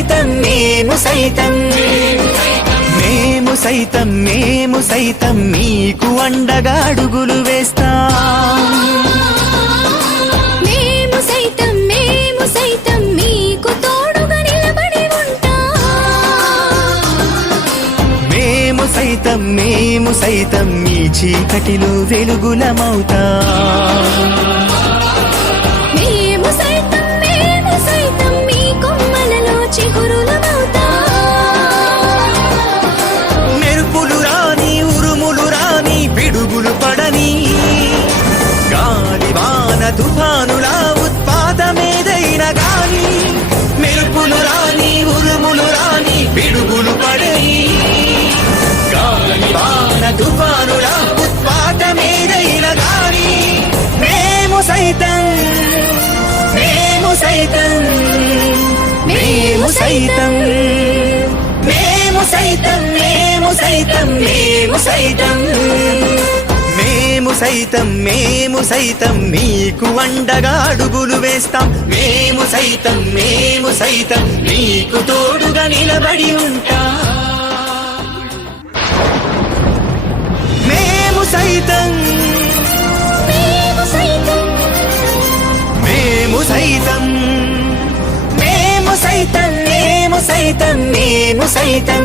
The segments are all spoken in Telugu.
సైతం మేము సైతం మేము సైతం మేము సైతం మీకు అండగా అడుగులు వేస్తాం. మేము సైతం మీకు తోడుగా నిలబడి ఉంటాం. మేము సైతం మీ చీకటిలో వెలుగులమవుతాం. మేము సైతం మీ కొమ్మలలో చిగురులమవుతాం. మెరుపులు రాని ఉరుములు రాని పిడుగులు పడని గాలివాన తుఫానుల ఉత్పాతమేదైనా గాని మెరుపులు రాని ఉరుములు రాని పిడుగులు పడని గాలివాన తుఫానుల ఉత్పాతమేదైనా గాని మేము సైతం మేము సైతం మేము సైతం మేము సైతం మేము సైతం మేము సైతం మేము సైతం మేము సైతం మీకు అండగా అడుగులు వేస్తాం. మేము సైతం మీకు తోడుగా నిలబడి ఉంటాం. మేము సైతం మేము సైతం మేము సైతం మేము సైతం మేము సైతం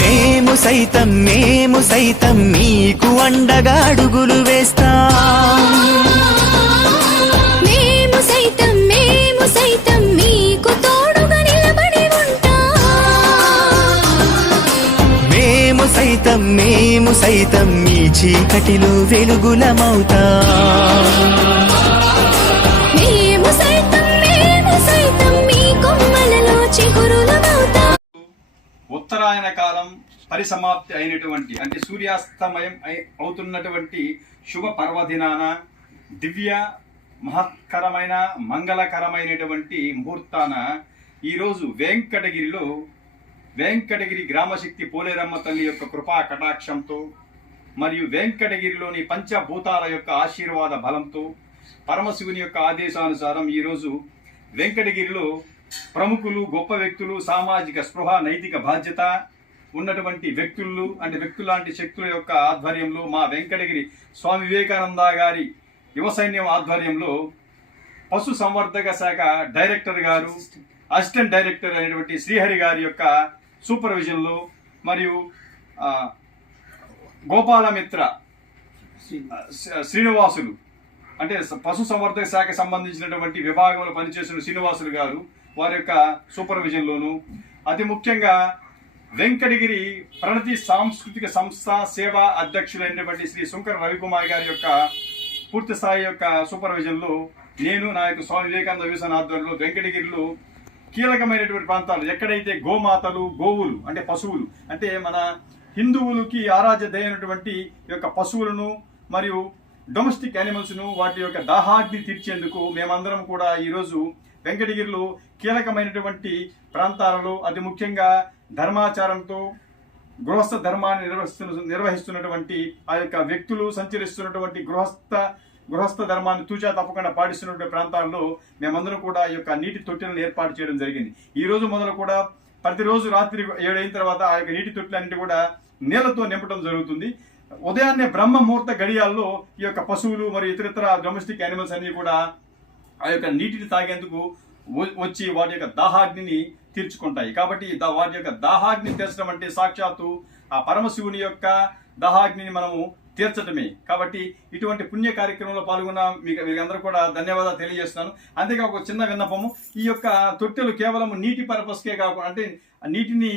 మేము సైతం మేము సైతం మీకు అండగా అడుగులు వేస్తాం. మేము సైతం మీకు తోడుగా నిలబడి ఉంటాం. మేము సైతం మీ చీకటిలో వెలుగులమవుతాం. మేము సైతం మీ కొమ్మలలో చిగురులమవుతాం. ఉత్తరాయణ కాలం పరిసమాప్తి అయినటువంటి అంటే సూర్యాస్తమయం అవుతున్నటువంటి శుభ పర్వదినాన దివ్య మహత్కరమైన మంగళకరమైనటువంటి ముహూర్తాన ఈరోజు వెంకటగిరి గ్రామశక్తి పోలేరమ్మ తల్లి యొక్క కృపా కటాక్షంతో మరియు వెంకటగిరిలోని పంచభూతాల యొక్క ఆశీర్వాద బలంతో పరమశివుని యొక్క ఆదేశానుసారం ఈరోజు వెంకటగిరిలో ప్రముఖులు, గొప్ప వ్యక్తులు, సామాజిక స్పృహ, నైతిక బాధ్యత ఉన్నటువంటి వ్యక్తులాంటి శక్తుల యొక్క ఆధ్వర్యంలో మా వెంకటగిరి స్వామి వివేకానంద గారి యువ సైన్యం ఆధ్వర్యంలో పశు సంవర్ధక శాఖ డైరెక్టర్ గారు, అసిస్టెంట్ డైరెక్టర్ అయినటువంటి శ్రీహరి గారి యొక్క సూపర్విజన్లో మరియు గోపాలమిత్ర శ్రీనివాసులు అంటే పశు సంవర్ధక శాఖ సంబంధించినటువంటి విభాగంలో పనిచేస్తున్న శ్రీనివాసులు గారు వారి యొక్క సూపర్విజన్లోను అతి ముఖ్యంగా వెంకటగిరి ప్రణతి సాంస్కృతిక సంస్థ సేవా అధ్యక్షులైనటువంటి శ్రీ శంకర రవికుమార్ గారి యొక్క పూర్తి స్థాయి యొక్క సూపర్విజన్లో నేను నా యొక్క స్వామి వివేకానంద యువసేన ఆధ్వర్యంలో వెంకటగిరిలో కీలకమైనటువంటి ప్రాంతాలు ఎక్కడైతే గోమాతలు, గోవులు అంటే పశువులు అంటే మన హిందువులకి ఆరాధ్య దైనటువంటి యొక్క పశువులను మరియు డొమెస్టిక్ యానిమల్స్ను వాటి యొక్క దాహాగ్ని తీర్చేందుకు మేమందరం కూడా ఈరోజు వెంకటగిరిలో కీలకమైనటువంటి ప్రాంతాలలో అతి ముఖ్యంగా ధర్మాచారంతో గృహస్థ ధర్మాన్ని నిర్వహిస్తున్నటువంటి ఆ యొక్క వ్యక్తులు సంచరిస్తున్నటువంటి గృహస్థ ధర్మాన్ని తూచా తప్పకుండా పాటిస్తున్నటువంటి ప్రాంతాల్లో మేమందరం కూడా ఈ యొక్క నీటి తొట్టెలను ఏర్పాటు చేయడం జరిగింది. ఈ రోజు మొదలు కూడా ప్రతిరోజు రాత్రి 7 అయిన తర్వాత ఆ యొక్క నీటి తొట్టెలన్నింటి కూడా నీళ్లతో నింపడం జరుగుతుంది. ఉదయాన్నే బ్రహ్మ ముహూర్త గడియాల్లో ఈ యొక్క పశువులు మరియు ఇతరితర డొమెస్టిక్ యానిమల్స్ అన్ని కూడా ఆ యొక్క నీటిని తాగేందుకు వచ్చి వాటి యొక్క దాహాగ్నిని తీర్చుకుంటాయి. కాబట్టి వాటి యొక్క దాహాగ్ని తీర్చడం అంటే సాక్షాత్తు ఆ పరమశివుని యొక్క దాహాగ్నిని మనము తీర్చడమే. కాబట్టి ఇటువంటి పుణ్య కార్యక్రమంలో పాల్గొన్న మీకందరూ కూడా ధన్యవాదాలు తెలియజేస్తున్నాను. అంతేకాక ఒక చిన్న విన్నపము, ఈ యొక్క తొట్టెలు కేవలం నీటి పర్పస్కే కాకుండా అంటే నీటిని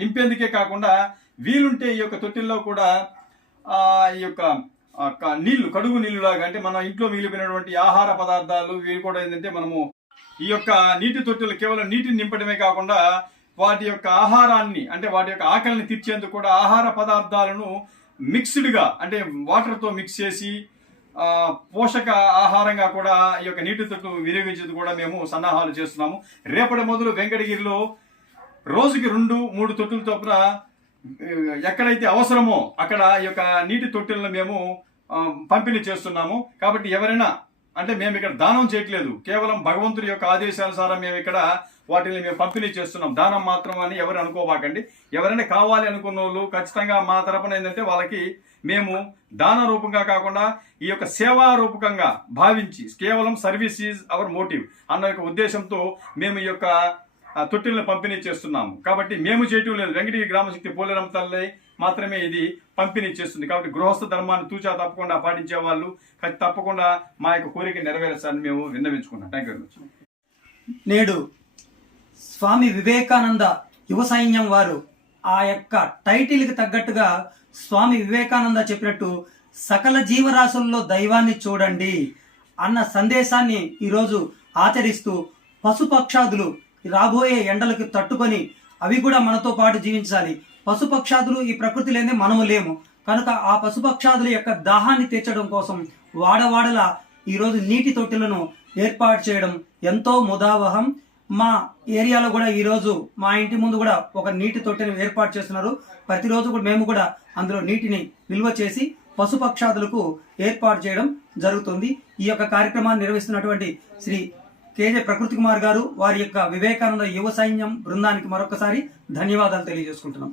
నింపేందుకే కాకుండా వీలుంటే ఈ యొక్క తొట్టెల్లో కూడా ఈ యొక్క కడుగు నీళ్లులాగా అంటే మన ఇంట్లో మిగిలిపోయినటువంటి ఆహార పదార్థాలు ఇవి కూడా ఏంటంటే మనము ఈ యొక్క నీటి తొట్టెలు కేవలం నీటిని నింపడమే కాకుండా వాటి యొక్క ఆహారాన్ని అంటే వాటి యొక్క ఆకలిని తీర్చేందుకు కూడా ఆహార పదార్థాలను మిక్స్డ్గా అంటే వాటర్తో మిక్స్ చేసి పోషక ఆహారంగా కూడా ఈ యొక్క నీటి తొట్టు వినియోగించేందుకు కూడా మేము సన్నాహాలు చేస్తున్నాము. రేపటి మొదలు వెంకటగిరిలో రోజుకి 2-3 తొట్టుల చొప్పున ఎక్కడైతే అవసరమో అక్కడ ఈ యొక్క నీటి తొట్టెలను మేము పంపిణీ చేస్తున్నాము. కాబట్టి ఎవరైనా అంటే మేము ఇక్కడ దానం చేయట్లేదు, కేవలం భగవంతుడి యొక్క ఆదేశానుసారం మేము ఇక్కడ వాటిని మేము పంపిణీ చేస్తున్నాం. దానం మాత్రం అని ఎవరు అనుకోబాకండి. ఎవరైనా కావాలి అనుకున్న వాళ్ళు ఖచ్చితంగా మా తరపున ఏంటంటే వాళ్ళకి మేము దాన రూపంగా కాకుండా ఈ యొక్క సేవా రూపకంగా భావించి కేవలం సర్వీస్ ఈజ్ అవర్ మోటివ్ అన్న యొక్క ఉద్దేశంతో మేము ఈ యొక్క తొట్టిలను పంపిణీ చేస్తున్నాము. కాబట్టి మేము చేయటం లేదు, వెంకటగిరి గ్రామశక్తి పోలేరమ్మ తల్లి మాత్రమే ఇది పంపిణీ చేస్తుంది. కాబట్టి గృహస్థ ధర్మాన్ని తూచా తప్పకుండా పాటించే వాళ్ళు తప్పకుండా మా యొక్క కోరిక నెరవేర్చాలని మేము విన్నవించుకున్నాం. Thank you very much. నేడు స్వామి వివేకానంద యువ సైన్యం వారు ఆ యొక్క టైటిల్కి తగ్గట్టుగా స్వామి వివేకానంద చెప్పినట్టు సకల జీవరాశుల్లో దైవాన్ని చూడండి అన్న సందేశాన్ని ఈరోజు ఆచరిస్తూ పశుపక్షాదులు రాబోయే ఎండలకు తట్టుకొని అవి కూడా మనతో పాటు జీవించాలి. పశుపక్షాదులు ఈ ప్రకృతి లేదే మనము లేము కనుక ఆ పశుపక్షాదుల యొక్క దాహాన్ని తీర్చడం కోసం వాడవాడల ఈరోజు నీటి తొట్టెలను ఏర్పాటు చేయడం ఎంతో ముదావహం. మా ఏరియాలో కూడా ఈరోజు మా ఇంటి ముందు కూడా ఒక నీటి తొట్టెను ఏర్పాటు చేస్తున్నారు. ప్రతిరోజు కూడా మేము కూడా అందులో నీటిని నిల్వ చేసి పశుపక్షాదులకు ఏర్పాటు చేయడం జరుగుతుంది. ఈ యొక్క కార్యక్రమాన్ని నిర్వహిస్తున్నటువంటి శ్రీ కేజే ప్రకృతి కుమార్ గారు వారి యొక్క వివేకానంద యువ సైన్యం బృందానికి మరొకసారి ధన్యవాదాలు తెలియజేసుకుంటున్నాం.